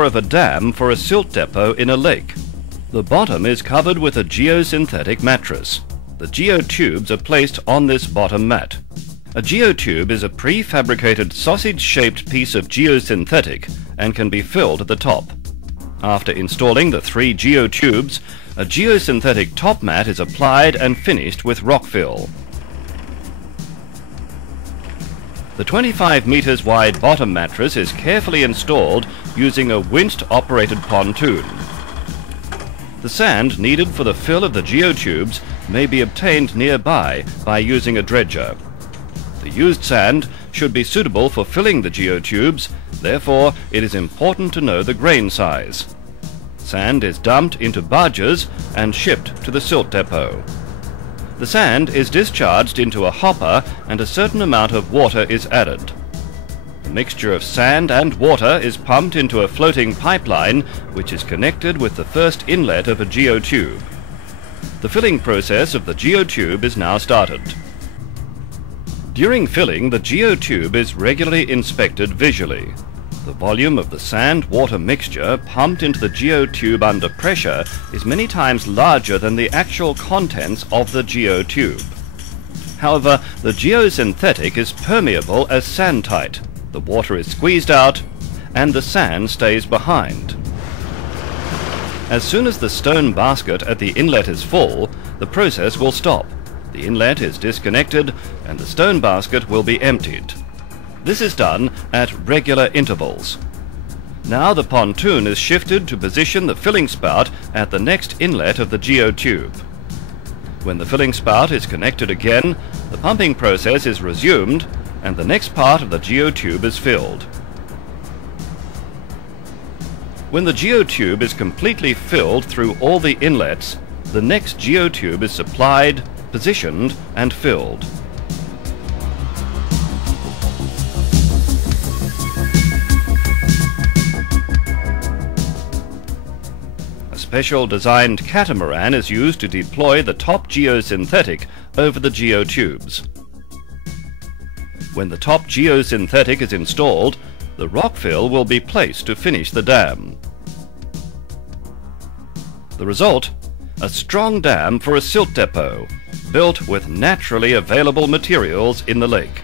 metaphor of a dam for a silt depot in a lake. The bottom is covered with a geosynthetic mattress. The geotubes are placed on this bottom mat. A geotube is a prefabricated sausage-shaped piece of geosynthetic and can be filled at the top. After installing the 3 geotubes, a geosynthetic top mat is applied and finished with rock fill. The 25 meters wide bottom mattress is carefully installed using a winch-operated pontoon. The sand needed for the fill of the geotubes may be obtained nearby by using a dredger. The used sand should be suitable for filling the geotubes, therefore it is important to know the grain size. Sand is dumped into barges and shipped to the silt depot. The sand is discharged into a hopper and a certain amount of water is added. The mixture of sand and water is pumped into a floating pipeline which is connected with the first inlet of a geotube. The filling process of the geotube is now started. During filling, the geotube is regularly inspected visually. The volume of the sand-water mixture pumped into the geotube under pressure is many times larger than the actual contents of the geotube. However, the geosynthetic is permeable as sand-tight. The water is squeezed out and the sand stays behind. As soon as the stone basket at the inlet is full, the process will stop. The inlet is disconnected and the stone basket will be emptied. This is done at regular intervals. Now the pontoon is shifted to position the filling spout at the next inlet of the geotube. When the filling spout is connected again, the pumping process is resumed and the next part of the geotube is filled. When the geotube is completely filled through all the inlets, the next geotube is supplied, positioned and filled. A special designed catamaran is used to deploy the top geosynthetic over the geotubes. When the top geosynthetic is installed, the rock fill will be placed to finish the dam. The result? A strong dam for a silt depot, built with naturally available materials in the lake.